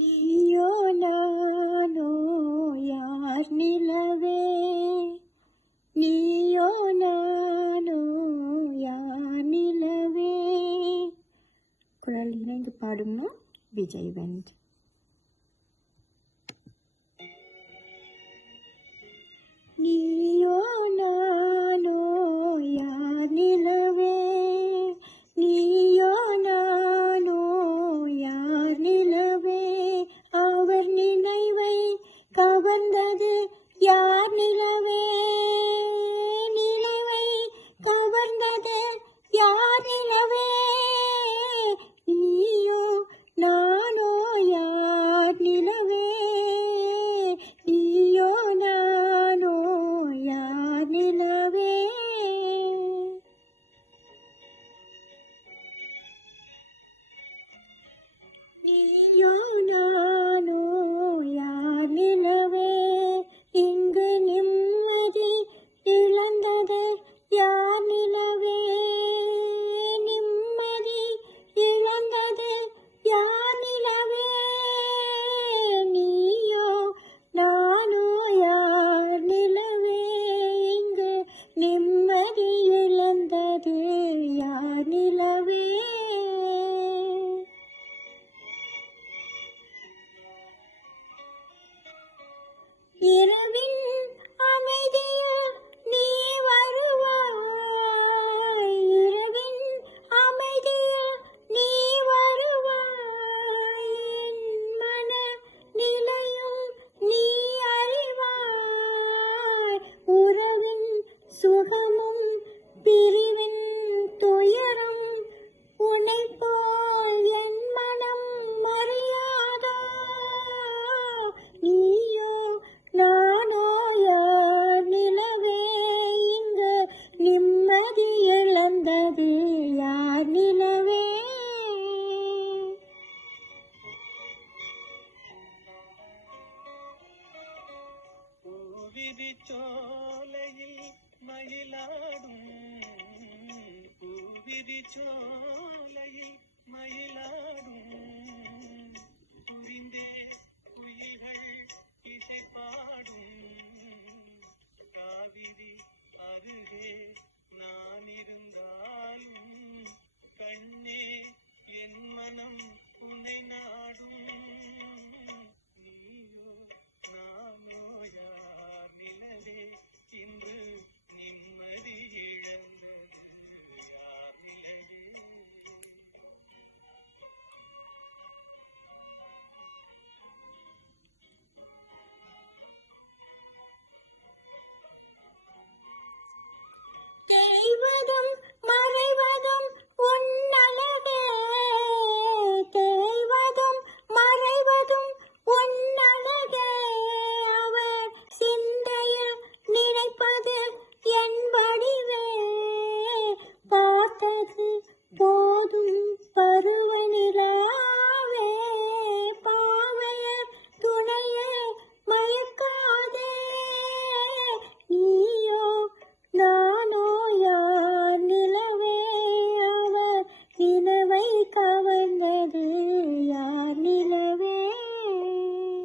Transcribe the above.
நீயோ நானோ யார் நிலவே, நீயோ நானோ யார் நிலவே. குரல் இணைந்து பாடணும். விஜய் வெண்ட். நீயோ நானோ யார் நிலவே, நீயோ நானோ யார் நிலவே. அவர் நினைவை கவர்ந்தது யார் நிலவே, நினைவை கவர்ந்தது யார் நிலவே. நீயோ நானோ யார் நிலவே, நீயோ நானோ யார் நிலவே. நீயோ நானோ யார் நிலவே. இங்கு நிம்மதி இழந்தது யார் நிலவே, நிம்மதி இழந்தது யார் நிலவே. நீயோ நானோ யார் நிலவே. இங்கு நிம்மதி இழந்தது யார் நிலவே. இரவின் அமைதியில் நீ வருவாய், இரவின் அமைதியில் நீ வருவாய். என் மன நிலையும் நீ அறிவாய். உறவின் சுகமும் பிரிவின் துயரம் உன்னை போல் என் மனம் அறியாதோ. நீயோ நானோ யார் நிலவே. இங்கு நிம்மதி இழந்தது யார் நிலவே. பூவிரி சோலையில் மயிலாடும், பூவிரி சோலையில் மயிலாடும்